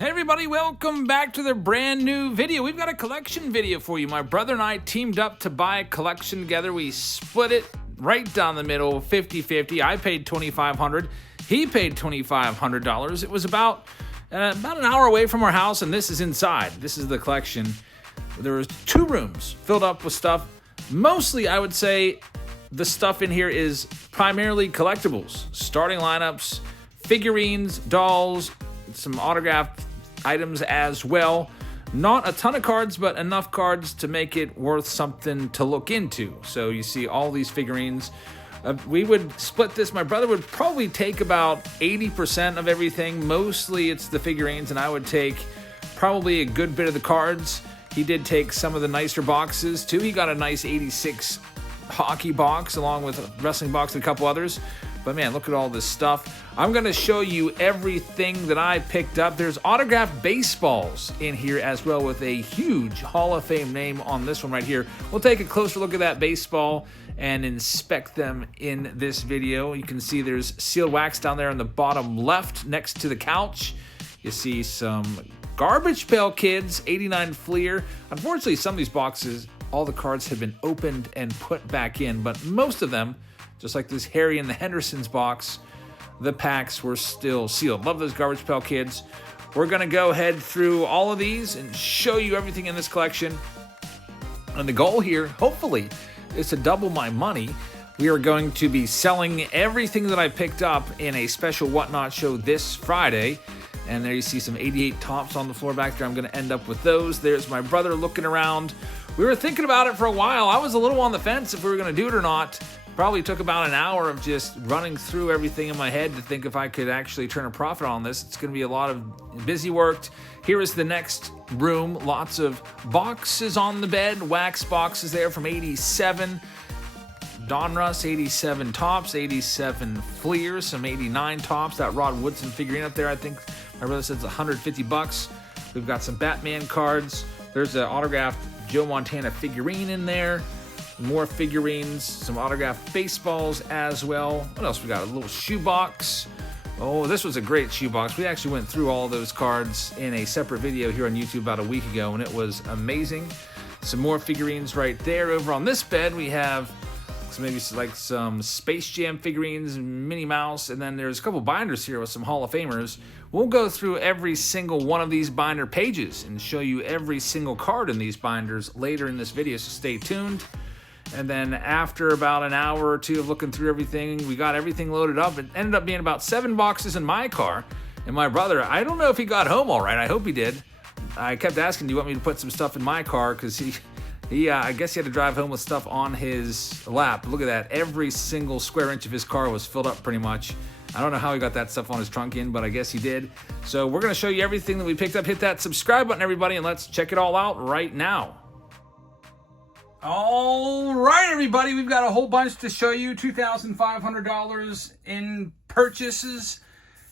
Hey everybody, welcome back to the brand new video. We've got a collection video for you. My brother and I teamed up to buy a collection together. We split it right down the middle, 50-50. I paid $2,500. He paid $2,500. It was about an hour away from our house, and this is inside. This is the collection. There was 2 rooms filled up with stuff. Mostly, I would say, the stuff in here is primarily collectibles. Starting lineups, figurines, dolls, some autographed items as well. Not a ton of cards, but enough cards to make it worth something to look into. So you see all these figurines. We would split this. My brother would probably take about 80% of everything. Mostly it's the figurines, and I would take probably a good bit of the cards. He did take some of the nicer boxes too. He got a nice 86 hockey box along with a wrestling box and a couple others. But man, look at all this stuff. I'm going to show you everything that I picked up. There's autographed baseballs in here as well with a huge Hall of Fame name on this one right here. We'll take a closer look at that baseball and inspect them in this video. You can see there's sealed wax down there on the bottom left next to the couch. You see some garbage Pail Kids, 89 Fleer. Unfortunately, some of these boxes, all the cards have been opened and put back in, but most of them, just like this Harry and the Hendersons box, the packs were still sealed. Love those garbage Pail Kids. We're going to go ahead through all of these and show you everything in this collection. And the goal here, hopefully, is to double my money. We are going to be selling everything that I picked up in a special Whatnot show this Friday. And there you see some 88 tops on the floor back there. I'm going to end up with those. There's my brother looking around. We were thinking about it for a while. I was a little on the fence if we were going to do it or not. Probably took about an hour of just running through everything in my head to think if I could actually turn a profit on this. It's going to be a lot of busy work. Here is the next room. Lots of boxes on the bed. Wax boxes there from 87. Donruss, 87 tops, 87 Fleers, some 89 tops. That Rod Woodson figurine up there, I think my brother says $150. We've got some Batman cards. There's an autographed Joe Montana figurine in there. More figurines, some autographed baseballs as well. What else we got? A little shoebox. Oh, this was a great shoebox. We actually went through all those cards in a separate video here on YouTube about a week ago, and it was amazing. Some more figurines right there. Over on this bed, we have maybe like some Space Jam figurines, Minnie Mouse, and then there's a couple binders here with some Hall of Famers. We'll go through every single one of these binder pages and show you every single card in these binders later in this video, so stay tuned. And then after about an hour or two of looking through everything, we got everything loaded up. It ended up being about 7 boxes in my car. And my brother, I don't know if he got home all right. I hope he did. I kept asking, do you want me to put some stuff in my car? Because I guess he had to drive home with stuff on his lap. Look at that. Every single square inch of his car was filled up pretty much. I don't know how he got that stuff on his trunk in, but I guess he did. So we're going to show you everything that we picked up. Hit that subscribe button, everybody, and let's check it all out right now. All right, everybody, we've got a whole bunch to show you. $2,500 in purchases.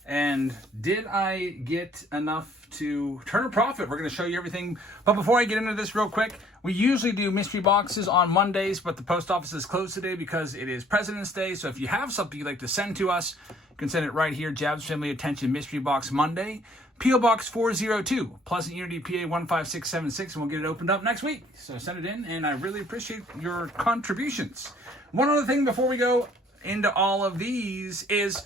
And did I get enough to turn a profit? We're going to show you everything. But before I get into this real quick, we usually do mystery boxes on Mondays, but the post office is closed today because it is President's Day. So if you have something you'd like to send to us, you can send it right here. Jab's Family Attention Mystery Box Monday. P.O. Box 402, Pleasant Unity, PA 15676, and we'll get it opened up next week. So send it in, and I really appreciate your contributions. One other thing before we go into all of these is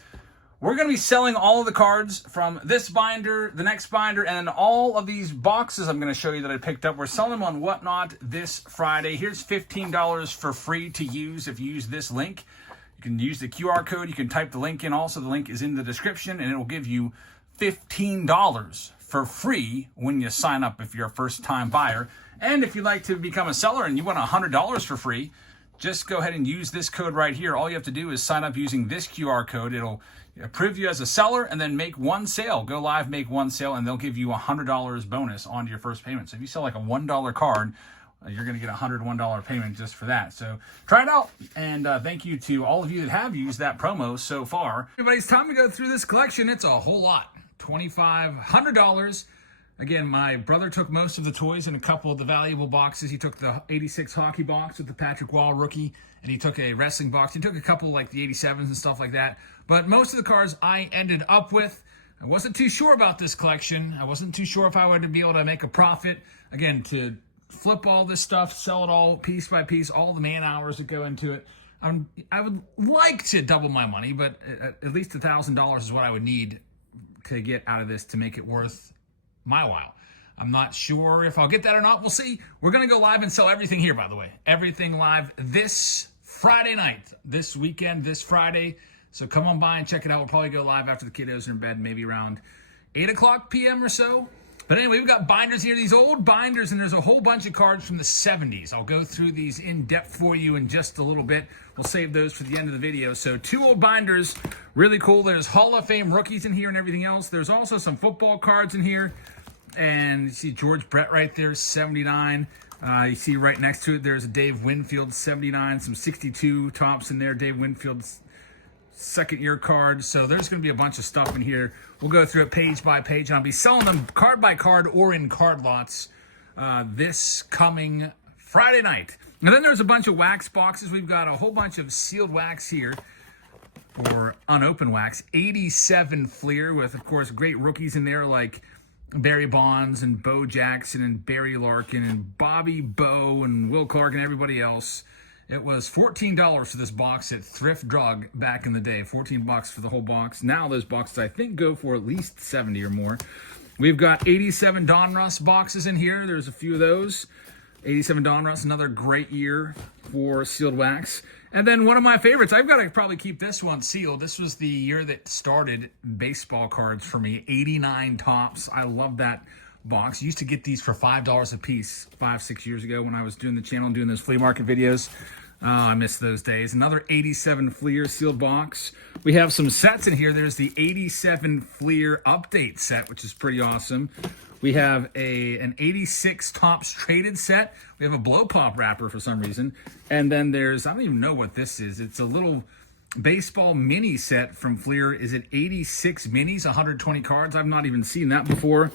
we're going to be selling all of the cards from this binder, the next binder, and all of these boxes I'm going to show you that I picked up. We're selling them on Whatnot this Friday. Here's $15 for free to use if you use this link. You can use the QR code. You can type the link in. Also, the link is in the description, and it will give you $15 for free when you sign up if you're a first-time buyer. And if you'd like to become a seller and you want $100 for free, just go ahead and use this code right here. All you have to do is sign up using this QR code. It'll approve you as a seller and then make one sale. Go live, make one sale, and they'll give you $100 bonus onto your first payment. So if you sell like a $1 card, you're going to get a $101 payment just for that. So try it out. And thank you to all of you that have used that promo so far. Everybody, it's time to go through this collection. It's a whole lot. $2,500. Again, my brother took most of the toys and a couple of the valuable boxes. He took the 86 hockey box with the Patrick Wall rookie, and he took a wrestling box. He took a couple like the 87s and stuff like that. But most of the cards I ended up with. I wasn't too sure about this collection. I wasn't too sure if I would be able to make a profit. Again, to flip all this stuff, sell it all piece by piece, all the man hours that go into it. I would like to double my money, but at least $1,000 is what I would need to get out of this to make it worth my while. I'm not sure if I'll get that or not. We'll see. We're going to go live and sell everything here, by the way. Everything live this Friday night, this weekend, this Friday. So come on by and check it out. We'll probably go live after the kiddos are in bed, maybe around 8 o'clock p.m. or so. But anyway, we've got binders here, these old binders, and there's a whole bunch of cards from the 70s. I'll go through these in depth for you in just a little bit. We'll save those for the end of the video. So 2 old binders, really cool. There's Hall of Fame rookies in here and everything else. There's also some football cards in here. And you see George Brett right there, 79. You see right next to it, there's a Dave Winfield, 79. Some 62 tops in there, Dave Winfield's second-year card. So there's going to be a bunch of stuff in here. We'll go through it page by page, and I'll be selling them card by card or in card lots this coming Friday night. And then there's a bunch of wax boxes. We've got a whole bunch of sealed wax here, or unopened wax. 87 Fleer with, of course, great rookies in there like Barry Bonds and Bo Jackson and Barry Larkin and Bobby Bo and Will Clark and everybody else. It was $14 for this box at Thrift Drug back in the day. $14 for the whole box. Now those boxes, I think, go for at least 70 or more. We've got 87 Donruss boxes in here. There's a few of those. 87 Donruss, another great year for sealed wax. And then one of my favorites, I've got to probably keep this one sealed. This was the year that started baseball cards for me. 89 tops. I love that box. Used to get these for $5 a piece 5-6 years ago when I was doing the channel and doing those flea market videos. I miss those days. Another 87 Fleer sealed box. We have some sets in here. There's the 87 Fleer update set, which is pretty awesome. We have an 86 Topps traded set. We have a blow pop wrapper for some reason. And then there's, I don't even know what this is. It's a little baseball mini set from Fleer. Is it 86 minis, 120 cards? I've not even seen that before.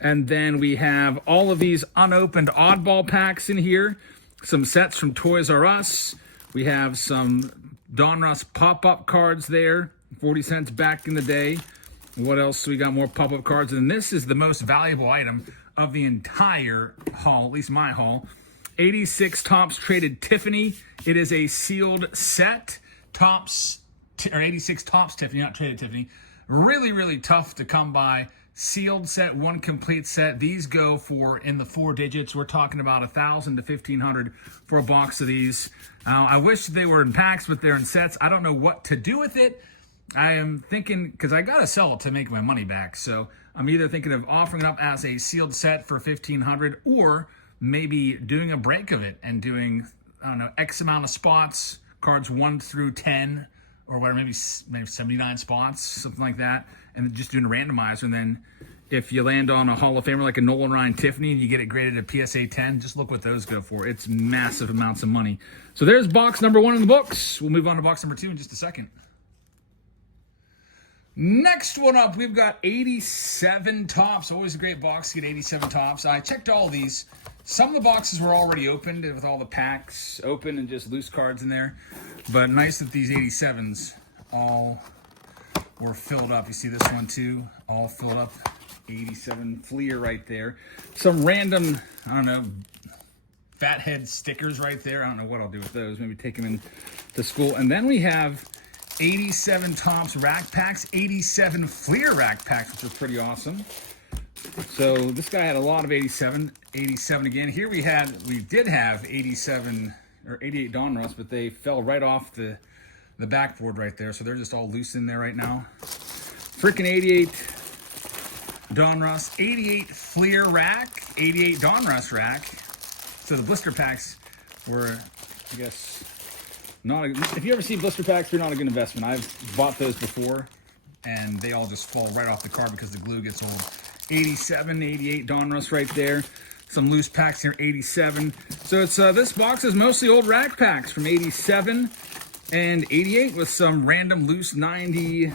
And then we have all of these unopened oddball packs in here. Some sets from Toys R Us. We have some Donruss pop-up cards there. 40 cents back in the day. What else? We got more pop-up cards. And this is the most valuable item of the entire haul, at least my haul. 86 Topps traded Tiffany. It is a sealed set. Topps, or 86 Topps Tiffany, not traded Tiffany. Really, really tough to come by. Sealed set, one complete set. These go for, in the 4 digits, we're talking about $1,000 to $1,500 for a box of these. I wish they were in packs, but they're in sets. I don't know what to do with it. I am thinking, because I got to sell it to make my money back. So I'm either thinking of offering it up as a sealed set for $1,500 or maybe doing a break of it and doing, I don't know, X amount of spots, cards 1 through 10, or whatever, maybe 79 spots, something like that, and just doing a randomizer. And then if you land on a Hall of Famer like a Nolan Ryan Tiffany and you get it graded at PSA 10, just look what those go for. It's massive amounts of money. So there's box number 1 in the books. We'll move on to box number 2 in just a second. Next one up, we've got 87 Topps. Always a great box to get 87 Topps. I checked all these. Some of the boxes were already opened with all the packs open and just loose cards in there. But nice that these 87s all were filled up. You see this one too, all filled up. 87 Fleer right there. Some random, I don't know, fathead stickers right there. I don't know what I'll do with those. Maybe take them in to school. And then we have 87 Topps rack packs, 87 Fleer rack packs, which are pretty awesome. So this guy had a lot of 87 again. Here we did have 87 or 88 Donruss, but they fell right off the backboard right there. So they're just all loose in there right now. Freaking 88 Donruss, 88 Fleer rack, 88 Donruss rack. So the blister packs were, I guess, if you ever see blister packs, they're not a good investment. I've bought those before, and they all just fall right off the card because the glue gets old. 87, 88 Donruss right there. Some loose packs here, 87. So it's this box is mostly old rack packs from 87 and 88 with some random loose 90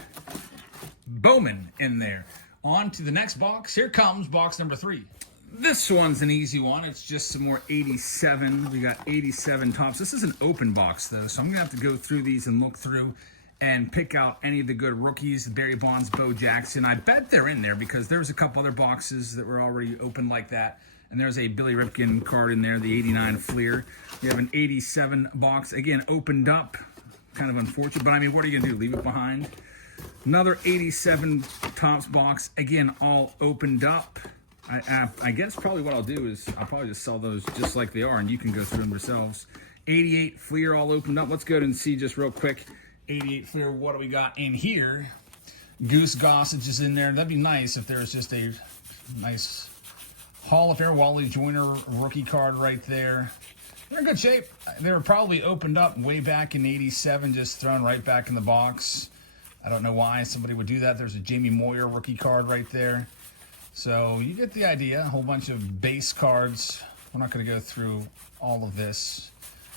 Bowman in there. On to the next box. Here comes box number 3. This one's an easy one. It's just some more 87. We got 87 Topps. This is an open box, though, so I'm going to have to go through these and look through and pick out any of the good rookies. Barry Bonds, Bo Jackson. I bet they're in there because there's a couple other boxes that were already opened like that. And there's a Billy Ripken card in there, the 89 Fleer. We have an 87 box, again, opened up. Kind of unfortunate, but I mean, what are you going to do? Leave it behind? Another 87 Topps box, again, all opened up. I guess probably what I'll do is I'll probably just sell those just like they are, and you can go through them yourselves. 88 Fleer all opened up. Let's go ahead and see just real quick. 88 Fleer, what do we got in here? Goose Gossage is in there. That'd be nice if there's just a nice Hall of Fame Wally Joyner rookie card right there. They're in good shape. They were probably opened up way back in 87, just thrown right back in the box. I don't know why somebody would do that. There's a Jamie Moyer rookie card right there. So you get the idea. A whole bunch of base cards. We're not going to go through all of this.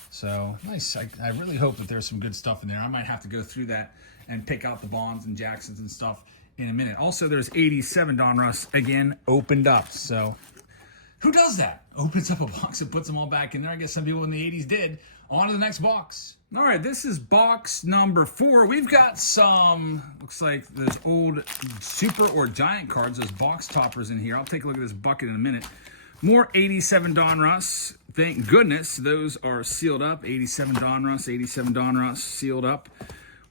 So nice. I really hope that there's some good stuff in there. I might have to go through that and pick out the Bonds and Jacksons and stuff in a minute. Also, there's 87 Donruss, again, opened up. So who does that? Opens up a box and puts them all back in there. I guess some people in the 80s did. On to the next box. All right, this is box number 4. We've got some, looks like those old super or giant cards, those box toppers in here. I'll take a look at this bucket in a minute. More 87 Donruss. Thank goodness those are sealed up. 87 Donruss, sealed up.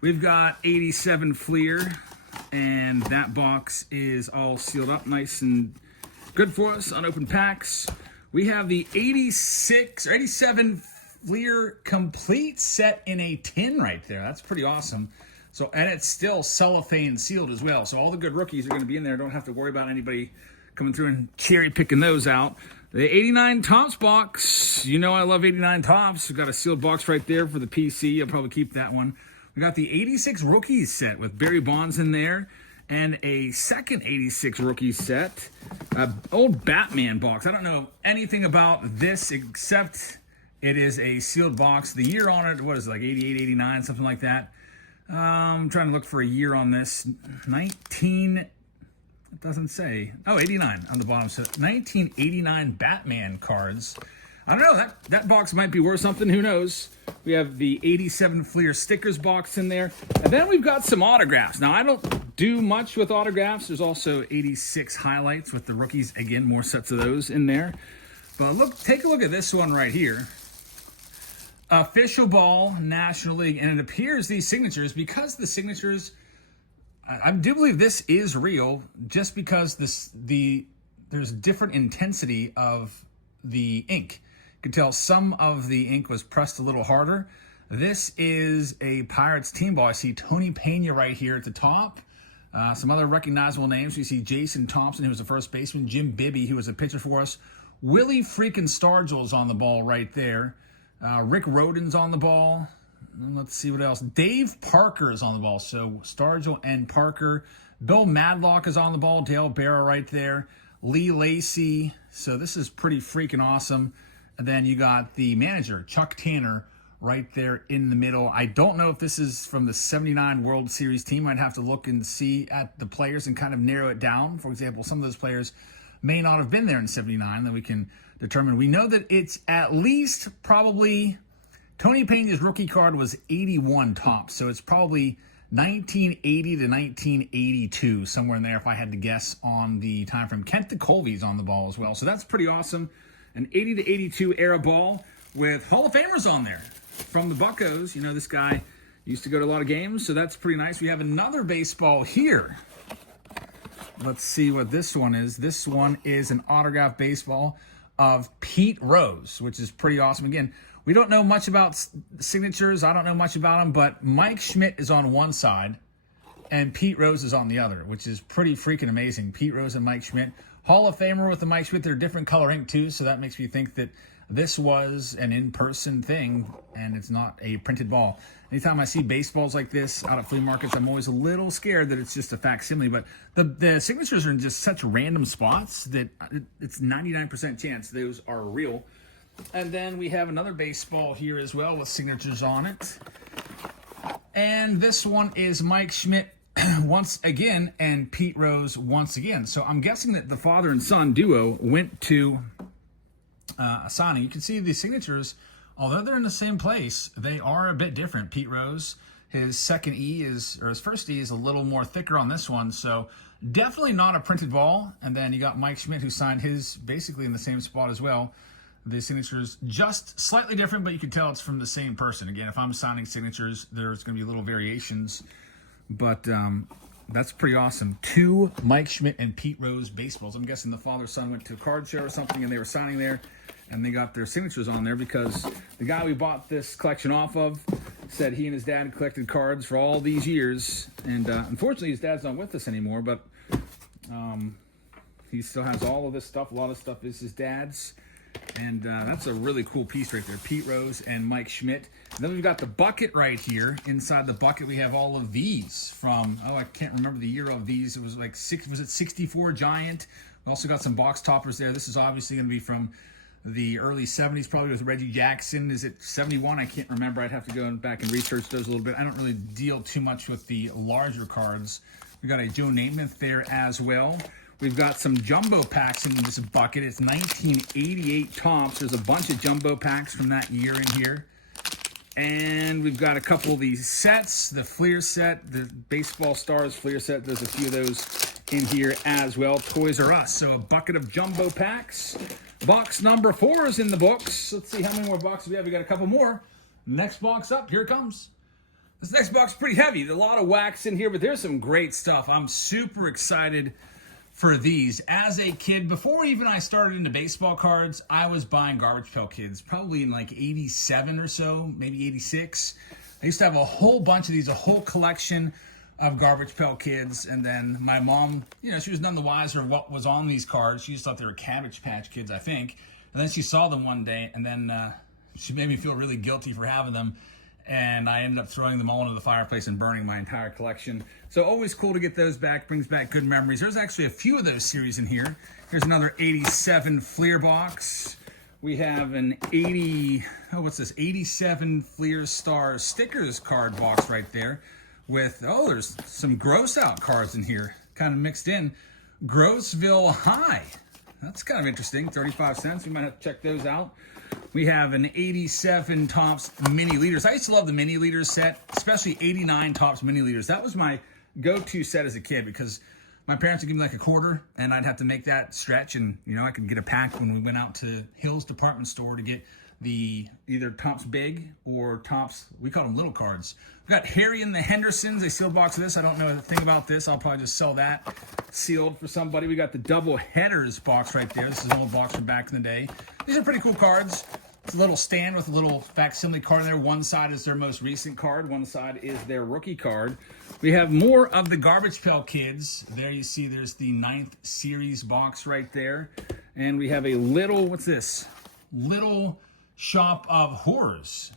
We've got 87 Fleer, and that box is all sealed up, nice and good for us, unopened packs. We have the 86 or 87 Fleer complete set in a tin right there. That's pretty awesome. So, and it's still cellophane sealed as well. So all the good rookies are going to be in there. Don't have to worry about anybody coming through and cherry picking those out. The 89 Topps box. You know I love 89 Topps. We've got a sealed box right there for the PC. I'll probably keep that one. We got the 86 rookies set with Barry Bonds in there. And a second 86 rookie set, old Batman box. I don't know anything about this except it is a sealed box. The year on it, what is it, like 88, 89, something like that. I'm trying to look for a year on this. 19, it doesn't say. Oh, 89 on the bottom. So 1989 Batman cards. I don't know, that box might be worth something, who knows. We have the 87 Fleer stickers box in there. And then we've got some autographs. Now, I don't do much with autographs. There's also 86 highlights with the rookies. Again, more sets of those in there. But look, take a look at this one right here. Official Ball, National League. And it appears these signatures, because the signatures, I do believe this is real, just because there's different intensity of the ink. You can tell some of the ink was pressed a little harder. This is a Pirates team ball. I see Tony Pena right here at the top. Some other recognizable names. We see Jason Thompson, who was the first baseman. Jim Bibby, who was a pitcher for us. Willie freaking Stargell's on the ball right there. Rick Rhoden's on the ball. And let's see what else. Dave Parker is on the ball. So Stargell and Parker. Bill Madlock is on the ball. Dale Barra right there. Lee Lacy. So this is pretty freaking awesome. And then you got the manager, Chuck Tanner, right there in the middle. I don't know if this is from the 79 World Series team. I'd have to look and see at the players and kind of narrow it down. For example, some of those players may not have been there in 79 that we can determine. We know that it's at least probably, Tony Pena's rookie card was 81 Topps. So it's probably 1980 to 1982, somewhere in there if I had to guess on the time frame. Kent DeColvey's on the ball as well. So that's pretty awesome. An 80 to 82 era ball with Hall of Famers on there from the Buccos. You know, this guy used to go to a lot of games, so that's pretty nice. We have another baseball here. Let's see what this one is. This one is an autograph baseball of Pete Rose, which is pretty awesome. Again, we don't know much about signatures. I don't know much about them, but Mike Schmidt is on one side and Pete Rose is on the other, which is pretty freaking amazing. Pete Rose and Mike Schmidt. Hall of Famer with the Mike Schmidt. They're different color ink too, so that makes me think that this was an in-person thing and it's not a printed ball. Anytime I see baseballs like this out at flea markets, I'm always a little scared that it's just a facsimile, but the signatures are in just such random spots that it's 99% chance those are real. And then we have another baseball here as well with signatures on it. And this one is Mike Schmidt once again and Pete Rose once again. So I'm guessing that the father and son duo went to a signing. You can see the signatures, although they're in the same place, they are a bit different. Pete Rose His second E is, or his first E is a little more thicker on this one, so definitely not a printed ball. And then you got Mike Schmidt, who signed his basically in the same spot as well. The signature's just slightly different, but you can tell it's from the same person. Again, if I'm signing signatures, there's going to be little variations, but that's pretty awesome. 2 Mike Schmidt and Pete Rose baseballs. I'm guessing the father-son went to a card show or something, and they were signing there, and they got their signatures on there because the guy we bought this collection off of said he and his dad collected cards for all these years, and unfortunately his dad's not with us anymore, but he still has all of this stuff. A lot of stuff is his dad's, and that's a really cool piece right there. Pete Rose and Mike Schmidt. And then we've got the bucket right here. Inside the bucket we have all of these from, I can't remember the year of these. It was like, was it 64 Giant? We also got some box toppers there. This is obviously going to be from the early 70s, probably with Reggie Jackson. Is it 71? I can't remember. I'd have to go back and research those a little bit. I don't really deal too much with the larger cards. We got a Joe Namath there as well. We've got some jumbo packs in this bucket. It's 1988 Topps. There's a bunch of jumbo packs from that year in here. And we've got a couple of these sets, the Fleer set, the Baseball Stars Fleer set. There's a few of those in here as well. Toys R Us. So a bucket of jumbo packs. Box number 4 is in the books. Let's see how many more boxes we have. We got a couple more. Next box up. Here it comes. This next box is pretty heavy. There's a lot of wax in here, but there's some great stuff. I'm super excited for these. As a kid, before even I started into baseball cards, I was buying Garbage Pail Kids, probably in like 87 or so, maybe 86. I used to have a whole bunch of these, a whole collection of Garbage Pail Kids, and then my mom, you know, she was none the wiser of what was on these cards. She just thought they were Cabbage Patch Kids, I think. And then she saw them one day, and then she made me feel really guilty for having them. And I ended up throwing them all into the fireplace and burning my entire collection. So always cool to get those back, brings back good memories. There's actually a few of those series in here. Here's another 87 Fleer box. We have an 87 Fleer Star Stickers card box right there with, there's some gross out cards in here, kind of mixed in. Grossville High. That's kind of interesting, 35 cents. We might have to check those out. We have an 87 Topps Mini Leaders. I used to love the Mini Leaders set, especially 89 Topps Mini Leaders. That was my go-to set as a kid because my parents would give me like a quarter and I'd have to make that stretch, and you know, I could get a pack when we went out to Hill's department store to get the either Topps Big or Topps, we call them little cards. We got Harry and the Hendersons, a sealed box of this. I don't know a thing about this. I'll probably just sell that sealed for somebody. We got the double headers box right there. This is an old box from back in the day. These are pretty cool cards. It's a little stand with a little facsimile card in there. One side is their most recent card. One side is their rookie card. We have more of the Garbage Pail Kids. There you see there's the 9th series box right there. And we have a little, what's this? Little Shop of Horrors.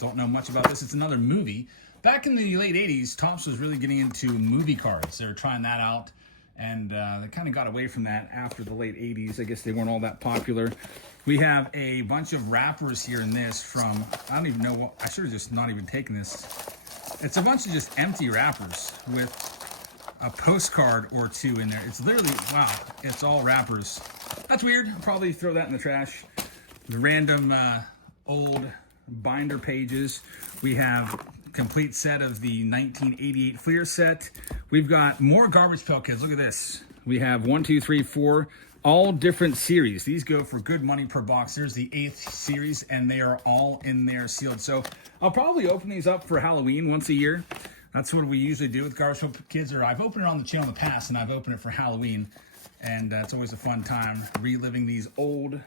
Don't know much about this. It's another movie. Back in the late 80s, Topps was really getting into movie cards. They were trying that out, and they kind of got away from that after the late 80s. I guess they weren't all that popular. We have a bunch of wrappers here in this from, I don't even know what, I should have just not even taken this. It's a bunch of just empty wrappers with a postcard or two in there. It's literally, wow, it's all wrappers. That's weird. I'll probably throw that in the trash. The random old binder pages. We have a complete set of the 1988 Fleer set. We've got more Garbage Pail Kids. Look at this. We have 1, 2, 3, 4, all different series. These go for good money per box. There's the 8th series, and they are all in there sealed. So I'll probably open these up for Halloween once a year. That's what we usually do with Garbage Pail Kids, or I've opened it on the channel in the past, and I've opened it for Halloween. And it's always a fun time reliving these old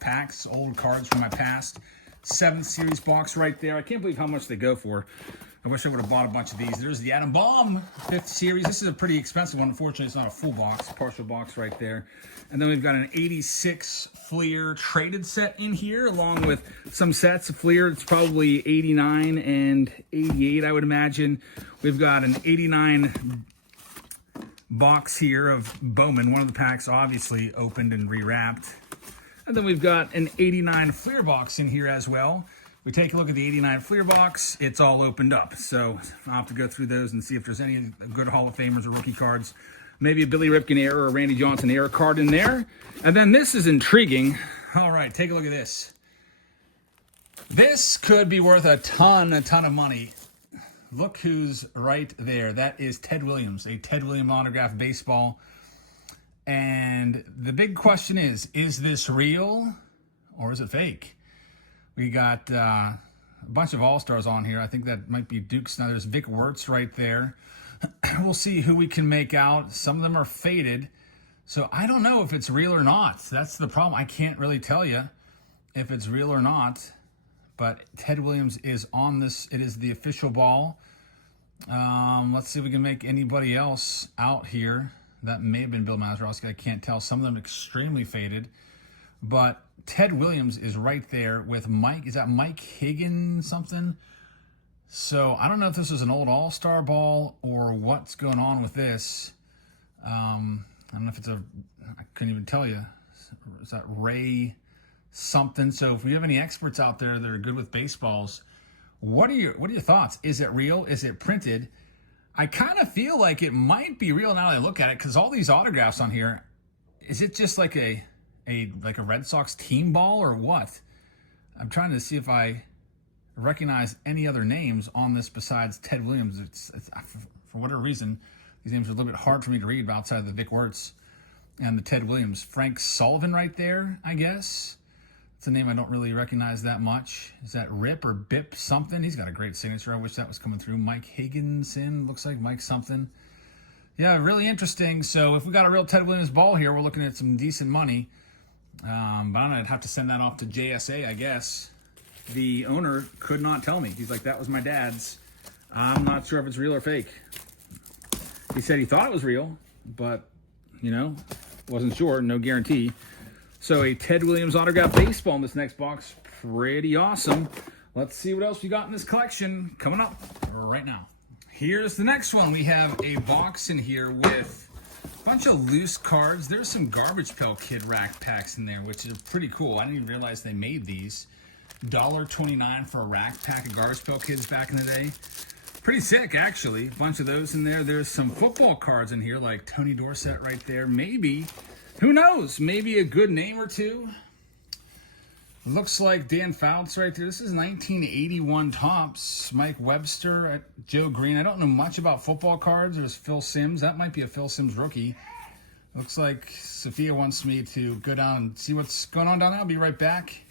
packs, old cards from my past. 7th series box right there. I can't believe how much they go for. I wish I would have bought a bunch of these. There's the Atom Bomb 5th series. This is a pretty expensive one. Unfortunately, it's not a full box, partial box right there. And then we've got an 86 Fleer traded set in here, along with some sets of Fleer. It's probably 89 and 88, I would imagine. We've got an 89 box here of Bowman. One of the packs obviously opened and rewrapped. And then we've got an 89 Fleer box in here as well. We take a look at the 89 Fleer box. It's all opened up. So I'll have to go through those and see if there's any good Hall of Famers or rookie cards. Maybe a Billy Ripken era or a Randy Johnson era card in there. And then this is intriguing. All right, take a look at this. This could be worth a ton of money. Look who's right there. That is Ted Williams, a Ted Williams autographed baseball. And the big question is this real or is it fake? We got a bunch of all-stars on here. I think that might be Duke's. Now there's Vic Wertz right there. We'll see who we can make out. Some of them are faded. So I don't know if it's real or not. That's the problem. I can't really tell you if it's real or not. But Ted Williams is on this. It is the official ball. Let's see if we can make anybody else out here. That may have been Bill Mazeroski. I can't tell. Some of them extremely faded. But Ted Williams is right there with Mike. Is that Mike Higgins something? So I don't know if this is an old all-star ball or what's going on with this. I don't know if it's I couldn't even tell you. Is that Ray something? So if we have any experts out there that are good with baseballs, what are your thoughts? Is it real? Is it printed? I kind of feel like it might be real now that I look at it, because all these autographs on here, is it just like a Red Sox team ball or what? I'm trying to see if I recognize any other names on this besides Ted Williams. It's for whatever reason, these names are a little bit hard for me to read outside of the Vic Wertz and the Ted Williams. Frank Sullivan right there, I guess. It's a name I don't really recognize that much. Is that Rip or Bip something? He's got a great signature. I wish that was coming through. Mike Higginson, looks like Mike something. Yeah, really interesting. So if we got a real Ted Williams ball here, we're looking at some decent money. But I'd have to send that off to JSA, I guess. The owner could not tell me. He's like, that was my dad's. I'm not sure if it's real or fake. He said he thought it was real, but, wasn't sure. No guarantee. So a Ted Williams autographed baseball in this next box. Pretty awesome. Let's see what else we got in this collection coming up right now. Here's the next one. We have a box in here with a bunch of loose cards. There's some Garbage Pail Kid rack packs in there, which is pretty cool. I didn't even realize they made these. $1.29 for a rack pack of Garbage Pail Kids back in the day. Pretty sick, actually. A bunch of those in there. There's some football cards in here, like Tony Dorsett right there. Maybe, who knows? Maybe a good name or two. Looks like Dan Fouts right there. This is 1981 Topps. Mike Webster, Joe Green. I don't know much about football cards. There's Phil Simms. That might be a Phil Simms rookie. Looks like Sophia wants me to go down and see what's going on down there. I'll be right back.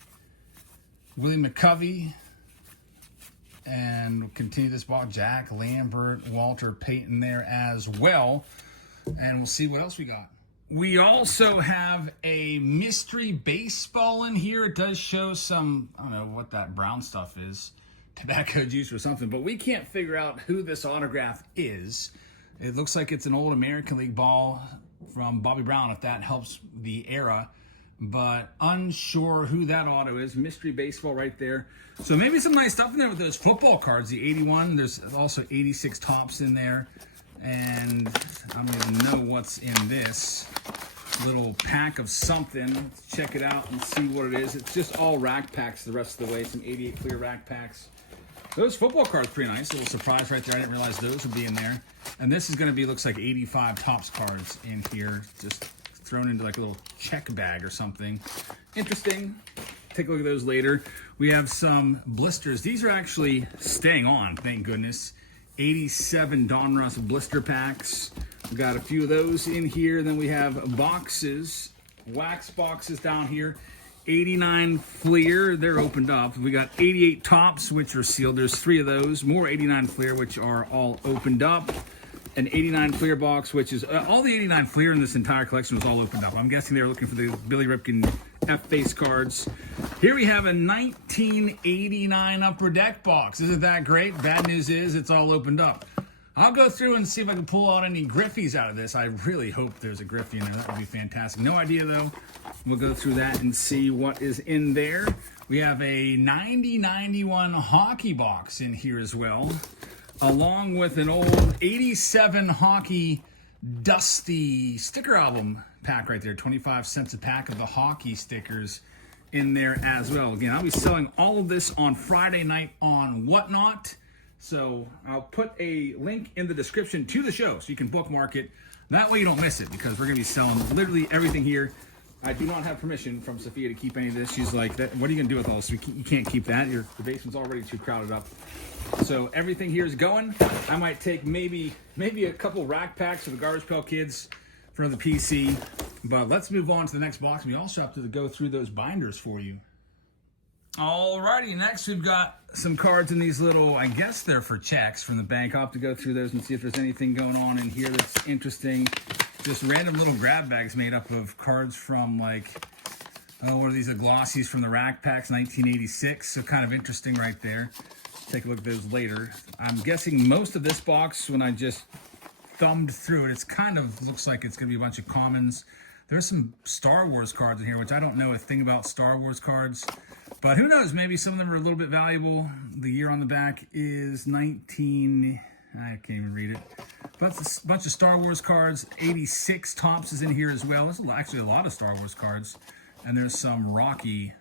Willie McCovey. And we'll continue this ball. Jack Lambert, Walter Payton there as well. And we'll see what else we got. We also have a mystery baseball in here. It does show some, I don't know what that brown stuff is, tobacco juice or something, but we can't figure out who this autograph is. It looks like it's an old American League ball from Bobby Brown, if that helps the era, but unsure who that auto is. Mystery baseball right there. So maybe some nice stuff in there with those football cards. The 81, there's also 86 Topps in there. And I don't even know what's in this little pack of something. Let's check it out and see what it is. It's just all rack packs the rest of the way. Some 88 clear rack packs. Those football cards pretty nice. A little surprise right there. I didn't realize those would be in there. And this is going to be, looks like 85 Topps cards in here. Just thrown into like a little check bag or something. Interesting. Take a look at those later. We have some blisters. These are actually staying on, thank goodness. 87 Donruss blister packs. We've got a few of those in here. Then we have boxes, wax boxes down here. 89 Fleer, they're opened up. We got 88 Topps, which are sealed. There's 3 of those. More 89 Fleer, which are all opened up. An 89 Fleer box, which is all the 89 Fleer in this entire collection was all opened up. I'm guessing they're looking for the Billy Ripken F-face cards. Here we have a 1989 Upper Deck box. Isn't that great? Bad news is it's all opened up. I'll go through and see if I can pull out any Griffies out of this. I really hope there's a Griffey in there. That would be fantastic. No idea, though. We'll go through that and see what is in there. We have a 90-91 hockey box in here as well, along with an old 87 hockey dusty sticker album pack right there. 25 cents a pack of the hockey stickers in there as well. Again, I'll be selling all of this on Friday night on Whatnot. So I'll put a link in the description to the show so you can bookmark it. That way you don't miss it, because we're going to be selling literally everything here. I do not have permission from Sophia to keep any of this. She's like, what are you going to do with all this? You can't keep that. The basement's already too crowded up. So everything here is going. I might take maybe a couple rack packs for the Garbage Pail Kids for the PC. But let's move on to the next box. We also have to go through those binders for you. Alrighty, next we've got some cards in these little, I guess they're for checks from the bank. I'll have to go through those and see if there's anything going on in here that's interesting. Just random little grab bags made up of cards from like, what are these, glossies from the rack packs, 1986. So kind of interesting right there. Take a look at those later. I'm guessing most of this box, when I just thumbed through it, it's kind of looks like it's going to be a bunch of commons. There's some Star Wars cards in here, which I don't know a thing about Star Wars cards. But who knows, maybe some of them are a little bit valuable. The year on the back is I can't even read it. But it's a bunch of Star Wars cards. 86 Tops is in here as well. There's actually a lot of Star Wars cards. And there's some Rocky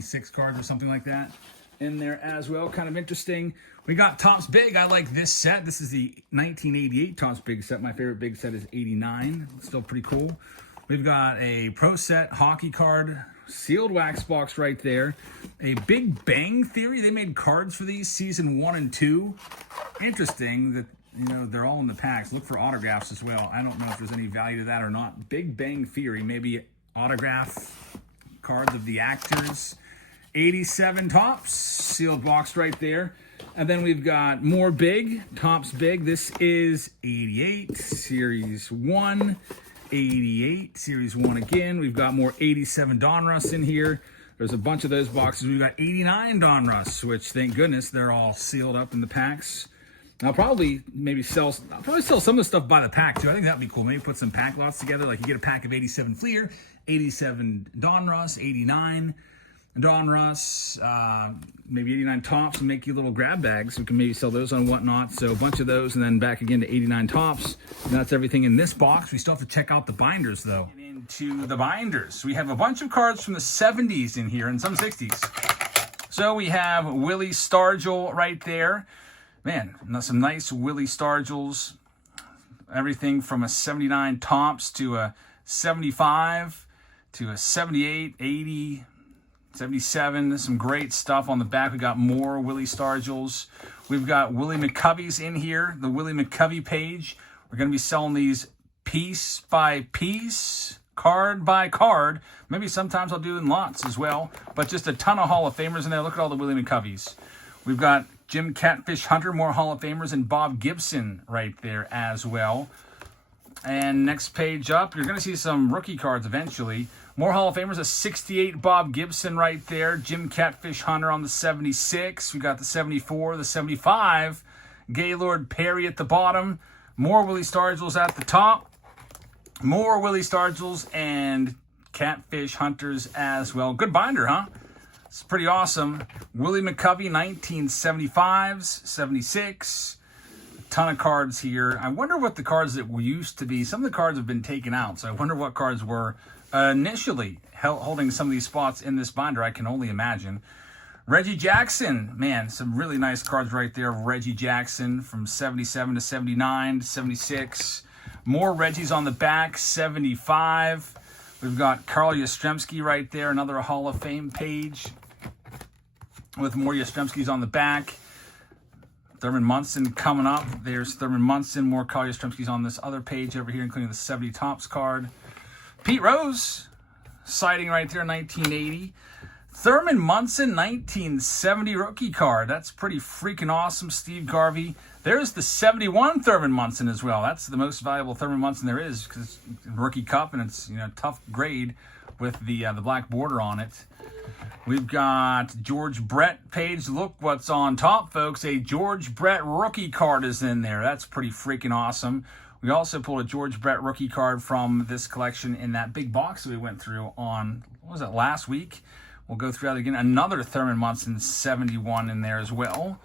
6 cards or something like that in there as well. Kind of interesting. We got Topps Big. I like this set. This is the 1988 Topps Big set. My favorite big set is 89. Still pretty cool. We've got a Pro Set hockey card, sealed wax box right there. A Big Bang Theory. They made cards for these, season 1 and 2. Interesting that, they're all in the packs. Look for autographs as well. I don't know if there's any value to that or not. Big Bang Theory, maybe autograph cards of the actors. 87 Topps, sealed box right there. And then we've got more Big, Topps Big. This is 88, Series 1. 88, Series 1 again. We've got more 87 Donruss in here. There's a bunch of those boxes. We've got 89 Donruss, which, thank goodness, they're all sealed up in the packs. I'll probably sell some of the stuff by the pack, too. I think that'd be cool. Maybe put some pack lots together. Like you get a pack of 87 Fleer, 87 Donruss, 89 Donruss, maybe 89 Topps, and make you little grab bags. We can maybe sell those on Whatnot. So a bunch of those, and then back again to 89 Topps. And that's everything in this box. We still have to check out the binders, though. Into the binders, we have a bunch of cards from the 70s in here and some 60s. So we have Willie Stargell right there. Man, some nice Willie Stargells. Everything from a 79 Topps to a 75 to a 78, 80, 77. Some great stuff on the back. We got more Willie Stargells. We've got Willie McCovey's in here, the Willie McCovey page. We're going to be selling these piece by piece, card by card. Maybe sometimes I'll do in lots as well. But just a ton of Hall of Famers in there. Look at all the Willie McCoveys. We've got Jim Catfish Hunter, more Hall of Famers, and Bob Gibson right there as well. And next page up, you're going to see some rookie cards eventually. More Hall of Famers, a 68 Bob Gibson right there. Jim Catfish Hunter on the 76. We got the 74, the 75. Gaylord Perry at the bottom. More Willie Stargells at the top. More Willie Stargells and Catfish Hunters as well. Good binder, huh? It's pretty awesome. Willie McCovey, 1975s, 76. A ton of cards here. I wonder what the cards that used to be. Some of the cards have been taken out, so I wonder what cards were initially holding some of these spots in this binder. I can only imagine. Reggie Jackson, man, some really nice cards right there. Reggie Jackson from 77 to 79 to 76. More Reggies on the back, 75. We've got Carl Yastrzemski right there, another Hall of Fame page with more Yastrzemskis on the back. Thurman Munson coming up. There's Thurman Munson, more Carl Yastrzemskis on this other page over here, including the 70 Topps card. Pete Rose, sighting right there, 1980. Thurman Munson, 1970 rookie card. That's pretty freaking awesome. Steve Garvey. There's the 71 Thurman Munson as well. That's the most valuable Thurman Munson there is because it's rookie cup and it's tough grade with the black border on it. We've got George Brett page. Look what's on top, folks. A George Brett rookie card is in there. That's pretty freaking awesome. We also pulled a George Brett rookie card from this collection in that big box that we went through on, what was it, last week? We'll go through that again. Another Thurman Munson 71 in there as well.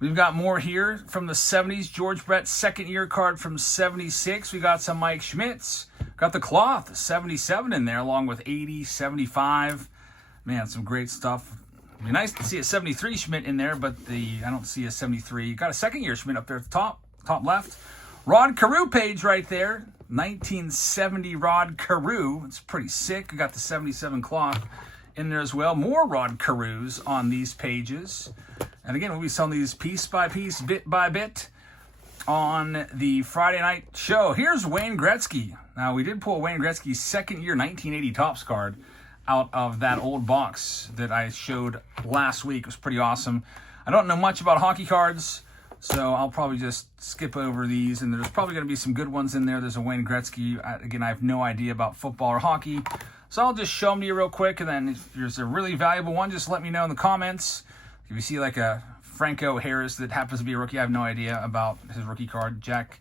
We've got more here from the 70s. George Brett second year card from 76. We got some Mike Schmitz. Got the cloth 77 in there along with 80, 75. Man, some great stuff. It'd be nice to see a 73 Schmidt in there, but I don't see a 73. Got a second year Schmidt up there at the top left. Rod Carew page right there. 1970 Rod Carew. It's pretty sick. We got the 77 cloth in there as well. More Rod Carews on these pages. And again, we'll be selling these piece by piece, bit by bit on the Friday night show. Here's Wayne Gretzky. Now, we did pull Wayne Gretzky's second year 1980 Topps card out of that old box that I showed last week. It was pretty awesome. I don't know much about hockey cards, so I'll probably just skip over these, and there's probably going to be some good ones in there. There's a Wayne Gretzky. Again, I have no idea about football or hockey, so I'll just show them to you real quick, and then if there's a really valuable one, just let me know in the comments. If you see like a Franco Harris that happens to be a rookie, I have no idea about his rookie card. Jack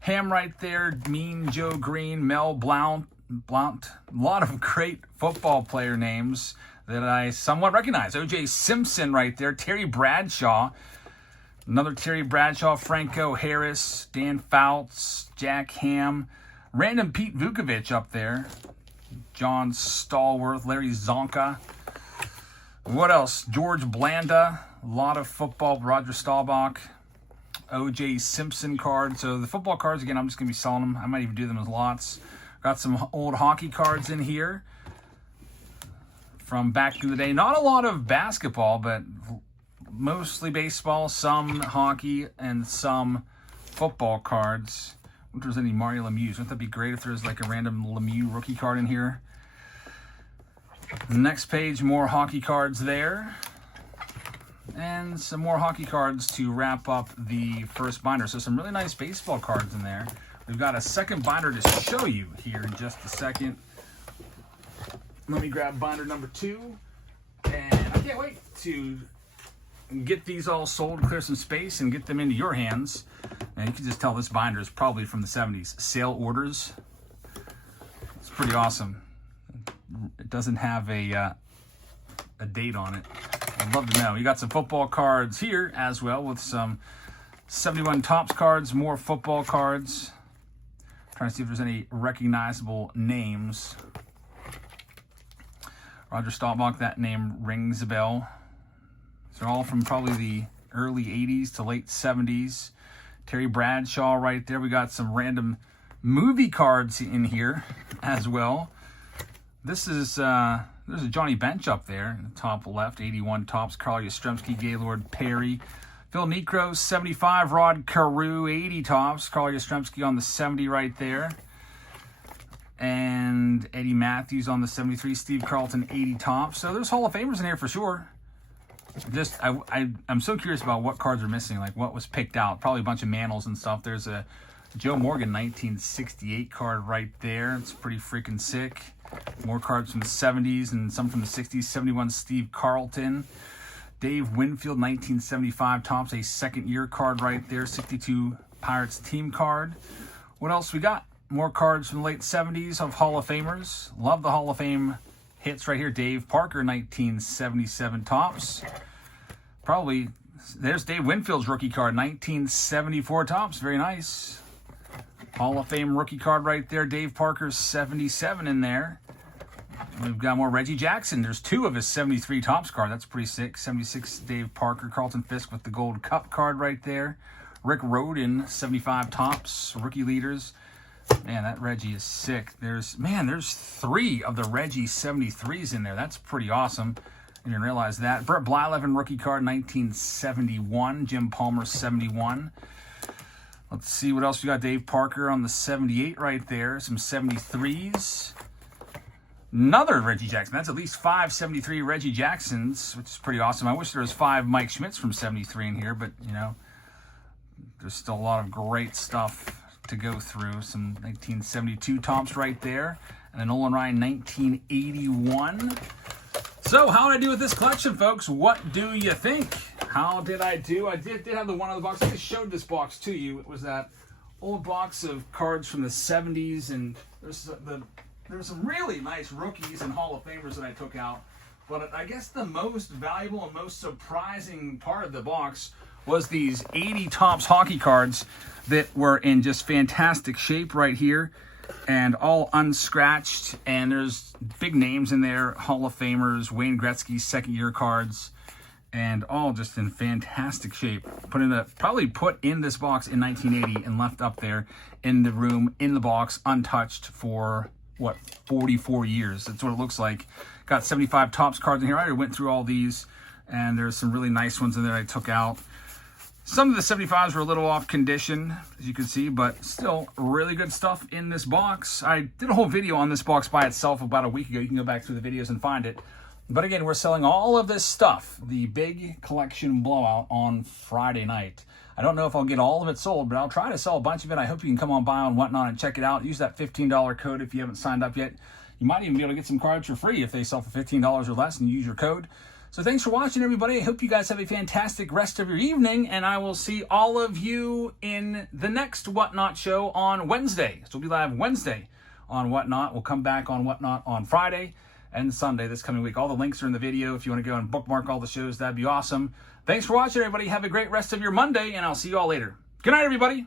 Ham right there, Mean Joe Green, Mel Blount. A lot of great football player names that I somewhat recognize. O.J. Simpson right there, Terry Bradshaw, another Terry Bradshaw, Franco Harris, Dan Fouts, Jack Ham, random Pete Vukovich up there, John Stallworth, Larry Zonka. What else? George Blanda, a lot of football, Roger Staubach, O.J. Simpson card. So the football cards, again, I'm just going to be selling them. I might even do them as lots. Got some old hockey cards in here from back in the day. Not a lot of basketball, but mostly baseball, some hockey, and some football cards. I wonder if there's any Mario Lemieux. Wouldn't that be great if there's like a random Lemieux rookie card in here? Next page, more hockey cards there. And some more hockey cards to wrap up the first binder. So some really nice baseball cards in there. We've got a second binder to show you here in just a second. Let me grab binder number 2. And I can't wait to get these all sold, clear some space, and get them into your hands. And you can just tell this binder is probably from the 70s. Sale orders. It's pretty awesome. It doesn't have a date on it. I'd love to know. You got some football cards here as well with some 71 Topps cards, more football cards. Trying to see if there's any recognizable names. Roger Staubach, that name rings a bell. They're all from probably the early 80s to late 70s. Terry Bradshaw right there. We got some random movie cards in here as well. This is there's a Johnny Bench up there in the top left. 81 Topps. Carl Yastrzemski, Gaylord Perry. Phil Niekro, 75. Rod Carew, 80 Topps. Carl Yastrzemski on the 70 right there. And Eddie Matthews on the 73. Steve Carlton, 80 Topps. So there's Hall of Famers in here for sure. I'm so curious about what cards are missing, like what was picked out. Probably a bunch of Mantles and stuff. There's a Joe Morgan 1968 card right there. It's pretty freaking sick. More cards from the 70s and some from the 60s. 71 Steve Carlton. Dave Winfield 1975 Topps, a second year card right there. 62 Pirates team card. What else we got? More cards from the late 70s of Hall of Famers. Love the Hall of Fame hits right here. Dave Parker 1977 Topps. Probably, there's Dave Winfield's rookie card, 1974 Topps. Very nice. Hall of Fame rookie card right there. Dave Parker's 77 in there. We've got more Reggie Jackson. There's 2 of his 73 Topps card. That's pretty sick. 76 Dave Parker. Carlton Fisk with the gold cup card right there. Rick Rhoden, 75 Topps. Rookie leaders. Man, that Reggie is sick. There's 3 of the Reggie 73s in there. That's pretty awesome. I didn't realize that. Brett Blyleven rookie card, 1971. Jim Palmer, 71. Let's see what else we got. Dave Parker on the 78 right there. Some 73s. Another Reggie Jackson. That's at least 5 73 Reggie Jacksons, which is pretty awesome. I wish there was 5 Mike Schmidts from 73 in here, but, you know, there's still a lot of great stuff to go through. Some 1972 Topps right there. And an Nolan Ryan 1981. So, how did I do with this collection, folks? What do you think? How did I do? I did have the one on the box. I just showed this box to you. It was that old box of cards from the 70s, and there's some really nice rookies and Hall of Famers that I took out. But I guess the most valuable and most surprising part of the box was these 80 Topps hockey cards that were in just fantastic shape right here and all unscratched. And there's big names in there, Hall of Famers, Wayne Gretzky's second year cards, and all just in fantastic shape. Probably put in this box in 1980 and left up there in the room, in the box, untouched for, what, 44 years. That's what it looks like. Got 75 Topps cards in here. I already went through all these, and there's some really nice ones in there I took out. Some of the 75s were a little off condition, as you can see, but still really good stuff in this box. I did a whole video on this box by itself about a week ago. You can go back through the videos and find it. But again, we're selling all of this stuff, the big collection blowout, on Friday night. I don't know if I'll get all of it sold, but I'll try to sell a bunch of it. I hope you can come on by on Whatnot and check it out. Use that $15 code if you haven't signed up yet. You might even be able to get some cards for free if they sell for $15 or less and you use your code. So thanks for watching, everybody. I hope you guys have a fantastic rest of your evening, and I will see all of you in the next Whatnot show on Wednesday. So we'll be live Wednesday on Whatnot. We'll come back on Whatnot on Friday and Sunday this coming week. All the links are in the video. If you want to go and bookmark all the shows, that'd be awesome. Thanks for watching, everybody. Have a great rest of your Monday, and I'll see you all later. Good night, everybody.